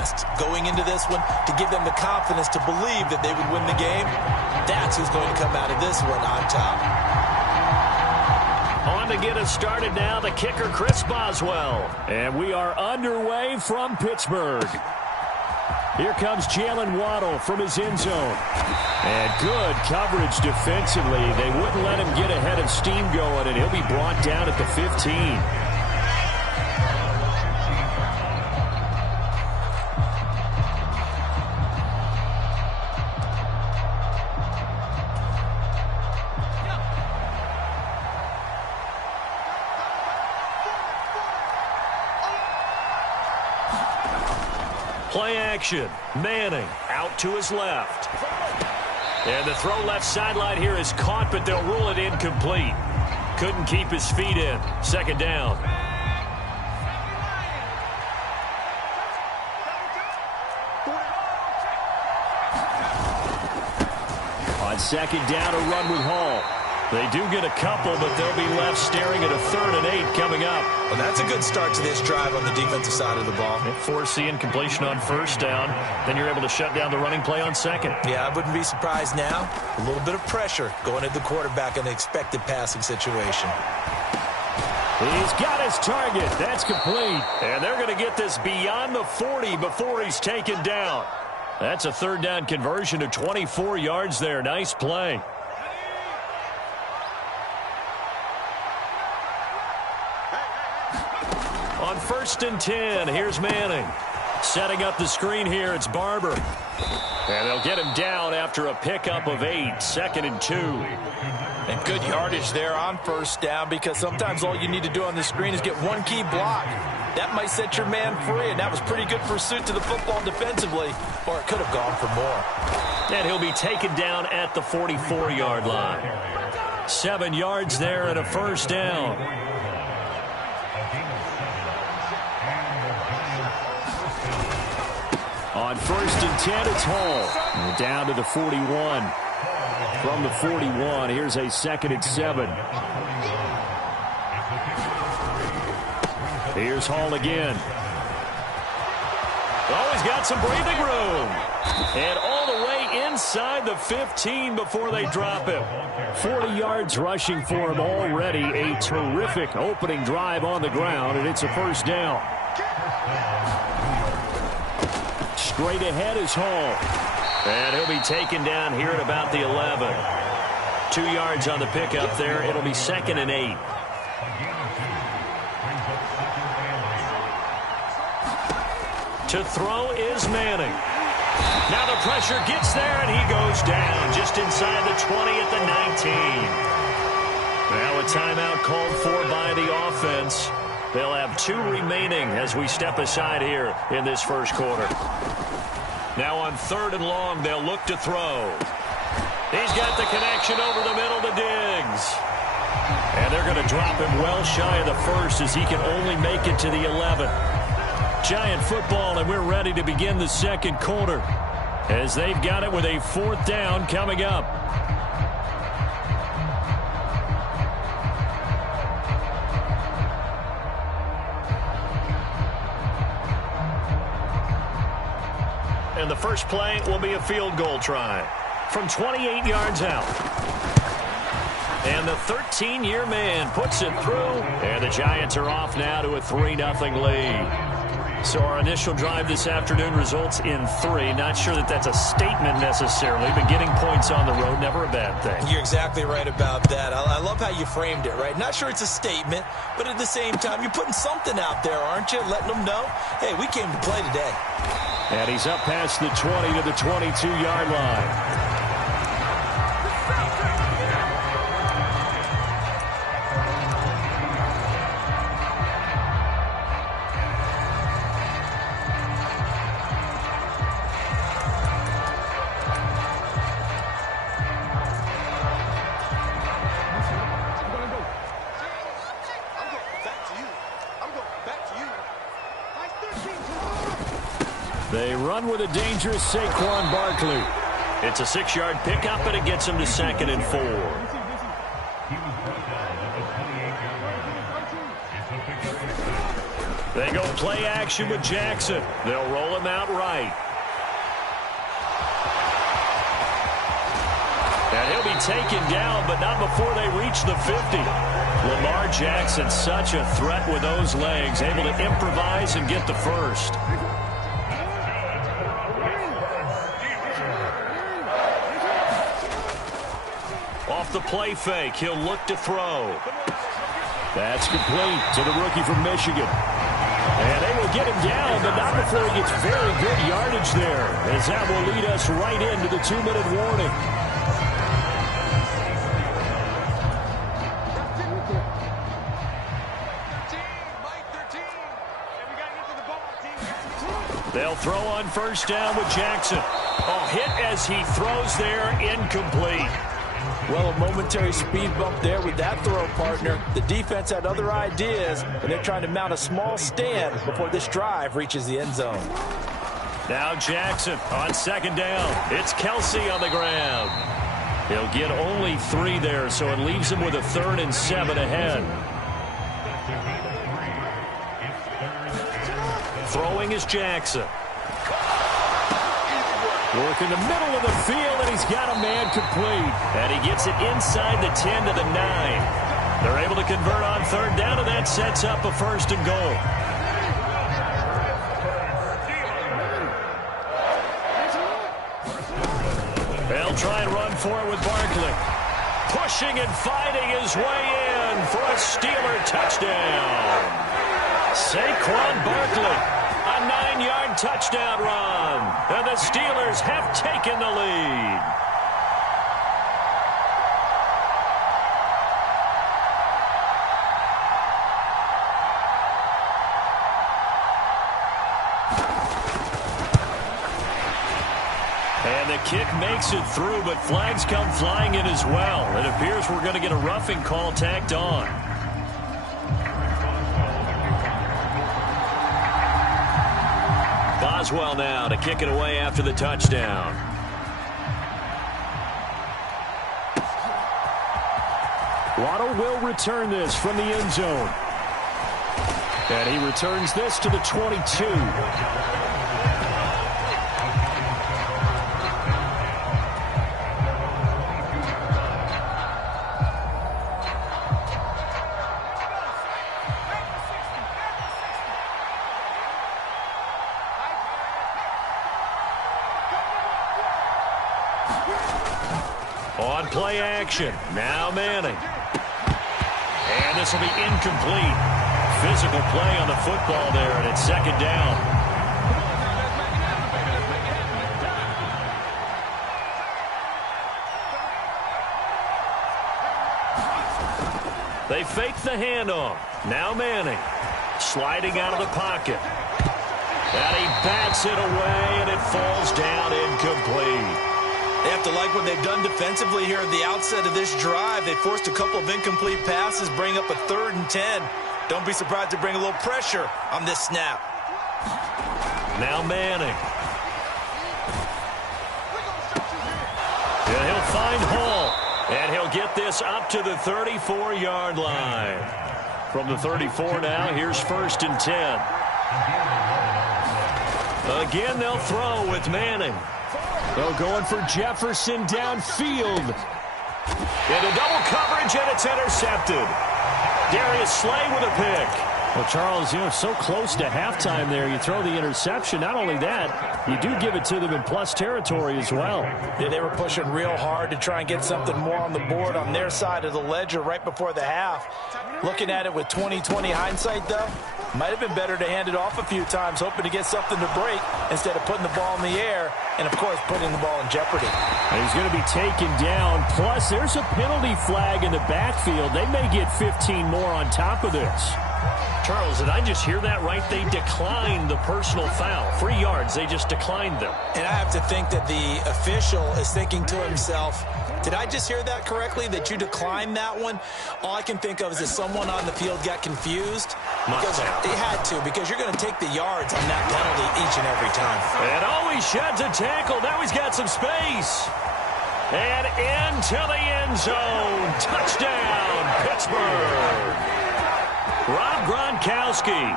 rest going into this one to give them the confidence to believe that they would win the game. That's who's going to come out of this one on top. On to get us started now, the kicker, Chris Boswell. And we are underway from Pittsburgh. Here comes Jalen Waddle from his end zone. And good coverage defensively. They wouldn't let him get ahead of steam going, and he'll be brought down at the 15. Play action. Manning out to his left. And the throw left sideline here is caught, but they'll rule it incomplete. Couldn't keep his feet in. Second down. On second down, a run with Hall. They do get a couple, but they'll be left staring at a 3rd and 8 coming up. Well, that's a good start to this drive on the defensive side of the ball. Forcing completion on first down. Then you're able to shut down the running play on second. Yeah, I wouldn't be surprised now. A little bit of pressure going at the quarterback in an expected passing situation. He's got his target. That's complete. And they're going to get this beyond the 40 before he's taken down. That's a 3rd down conversion of 24 yards there. Nice play. On 1st and 10, here's Manning. Setting up the screen here, it's Barber. And they'll get him down after a pickup of 8, 2nd and 2. And good yardage there on 1st down, because sometimes all you need to do on the screen is get one key block. That might set your man free, and that was pretty good pursuit to the football defensively, or it could have gone for more. And he'll be taken down at the 44-yard line. 7 yards there and a 1st down. On 1st and 10, it's Hall. And down to the 41. From the 41, here's a 2nd and 7. Here's Hall again. Oh, he's got some breathing room. And all the way inside the 15 before they drop him. 40 yards rushing for him already. A terrific opening drive on the ground, and it's a 1st down. Straight ahead is Hall. And he'll be taken down here at about the 11. 2 yards on the pickup there. It'll be 2nd and 8. To throw is Manning. Now the pressure gets there, and he goes down just inside the 20 at the 19. Now a timeout called for by the offense. They'll have 2 remaining as we step aside here in this 1st quarter. Now on 3rd and long, they'll look to throw. He's got the connection over the middle to Diggs. And they're going to drop him well shy of the 1st as he can only make it to the 11. Giant football, and we're ready to begin the 2nd quarter as they've got it with a 4th down coming up. And the first play will be a field goal try from 28 yards out. And the 13-year man puts it through. And the Giants are off now to a 3-0 lead. So our initial drive this afternoon results in 3. Not sure that that's a statement necessarily, but getting points on the road, never a bad thing. You're exactly right about that. I love how you framed it, right? Not sure it's a statement, but at the same time, you're putting something out there, aren't you? Letting them know, hey, we came to play today. And he's up past the 20 to the 22-yard line. They run with a dangerous Saquon Barkley. It's a 6-yard pickup, and it gets him to 2nd and 4. They go play action with Jackson. They'll roll him out right. And he'll be taken down, but not before they reach the 50. Lamar Jackson, such a threat with those legs, able to improvise and get the first. Off the play fake, he'll look to throw. That's complete to the rookie from Michigan. And they will get him down, but not before he gets very good yardage there, as that will lead us right into the 2-minute warning. They'll throw on first down with Jackson. Oh, hit as he throws there, incomplete. Well, a momentary speed bump there with that throw, partner. The defense had other ideas, and they're trying to mount a small stand before this drive reaches the end zone. Now Jackson on second down. It's Kelsey on the ground. He'll get only 3 there, so it leaves him with a 3rd and 7 ahead. Throwing is Jackson. Work in the middle of the field, and he's got a man complete. And he gets it inside the 10 to the 9. They're able to convert on third down, and that sets up a 1st and goal. They'll try and run for it with Barkley. Pushing and fighting his way in for a Steeler touchdown. Saquon Barkley. A 9-yard touchdown run. And the Steelers have taken the lead. And the kick makes it through, but flags come flying in as well. It appears we're going to get a roughing call tacked on. Boswell now to kick it away after the touchdown. Waddle will return this from the end zone. And he returns this to the 22. On play action, now Manning. And this will be incomplete. Physical play on the football there, and it's second down. They fake the handoff. Now Manning. Sliding out of the pocket. And he bats it away, and it falls down incomplete. They have to like what they've done defensively here at the outset of this drive. They forced a couple of incomplete passes, bring up a 3rd and 10. Don't be surprised to bring a little pressure on this snap. Now Manning. And he'll find Hall. And he'll get this up to the 34-yard line. From the 34 now, here's 1st and 10. Again, they'll throw with Manning. They're going for Jefferson downfield. Into double coverage, and it's intercepted. Darius Slay with a pick. Well, Charles, so close to halftime there. You throw the interception. Not only that, you do give it to them in plus territory as well. Yeah, they were pushing real hard to try and get something more on the board on their side of the ledger right before the half. Looking at it with 20/20 hindsight, though, might have been better to hand it off a few times, hoping to get something to break instead of putting the ball in the air and, of course, putting the ball in jeopardy. And he's going to be taken down. Plus, there's a penalty flag in the backfield. They may get 15 more on top of this. Charles, did I just hear that right? They declined the personal foul. 3 yards, they just declined them. And I have to think that the official is thinking to himself, did I just hear that correctly, that you declined that one? All I can think of is that someone on the field got confused. Because they had to, because you're going to take the yards on that penalty each and every time. And he sheds a tackle. Now he's got some space. And into the end zone. Touchdown, Pittsburgh. Rob Gronkowski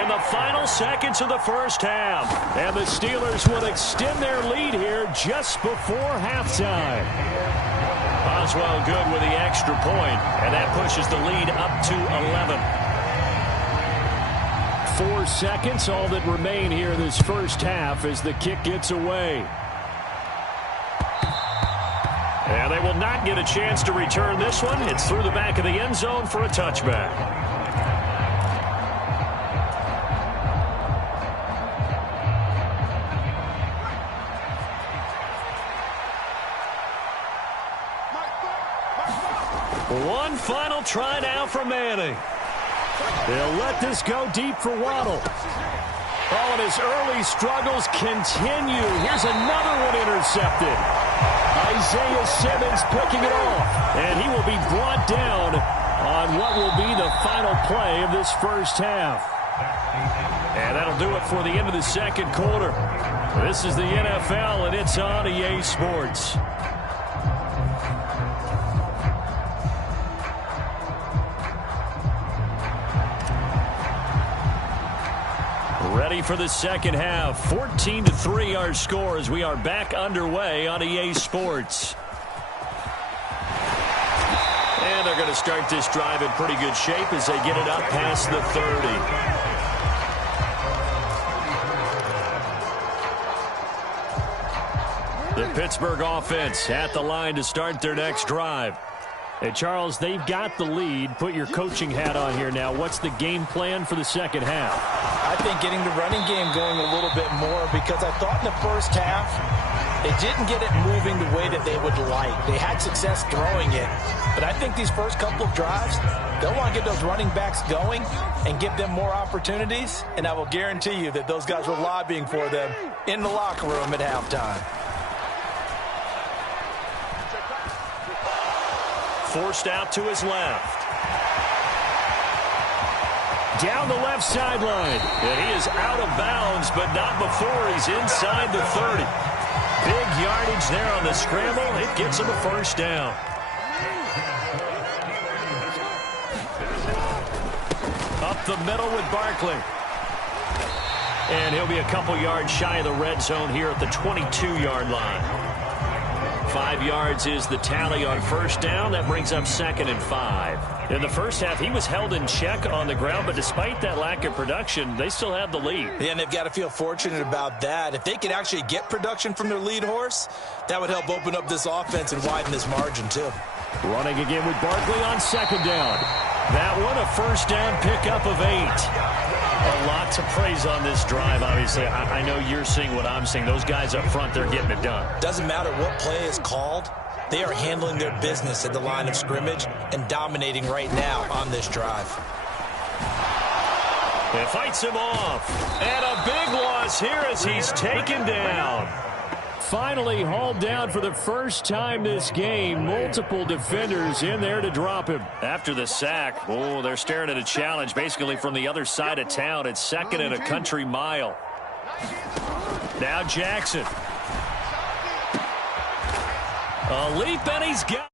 in the final seconds of the first half. And the Steelers will extend their lead here just before halftime. Boswell good with the extra point, and that pushes the lead up to 11. 4 seconds, all that remain here in this first half as the kick gets away. And they will not get a chance to return this one. It's through the back of the end zone for a touchback. One final try now for Manning. They'll let this go deep for Waddle. Oh, and his early struggles continue. Here's another one intercepted. Isaiah Simmons picking it off. And he will be brought down on what will be the final play of this first half. And that'll do it for the end of the second quarter. This is the NFL, and it's on EA Sports. Ready for the second half. 14-3 our score as we are back underway on EA Sports. And they're going to start this drive in pretty good shape as they get it up past the 30. The Pittsburgh offense at the line to start their next drive. Hey, Charles, they've got the lead. Put your coaching hat on here now. What's the game plan for the second half? I think getting the running game going a little bit more, because I thought in the first half they didn't get it moving the way that they would like. They had success throwing it, but I think these first couple of drives, they'll want to get those running backs going and give them more opportunities, and I will guarantee you that those guys were lobbying for them in the locker room at halftime. Forced out to his left. Down the left sideline. And he is out of bounds, but not before he's inside the 30. Big yardage there on the scramble. It gets him a first down. Up the middle with Barkley. And he'll be a couple yards shy of the red zone here at the 22-yard line. 5 yards is the tally on first down. That brings up 2nd and 5. In the first half, he was held in check on the ground, but despite that lack of production, they still have the lead. Yeah, and they've got to feel fortunate about that. If they could actually get production from their lead horse, that would help open up this offense and widen this margin, too. Running again with Barkley on second down. That one, a first down pickup of 8. A lot to praise on this drive, obviously. I know you're seeing what I'm seeing. Those guys up front, they're getting it done. Doesn't matter what play is called. They are handling their business at the line of scrimmage and dominating right now on this drive. It fights him off. And a big loss here as he's taken down. Finally hauled down for the first time this game. Multiple defenders in there to drop him. After the sack, oh, they're staring at a challenge basically from the other side of town. It's 2nd and a country mile. Now Jackson. A leap, and he's got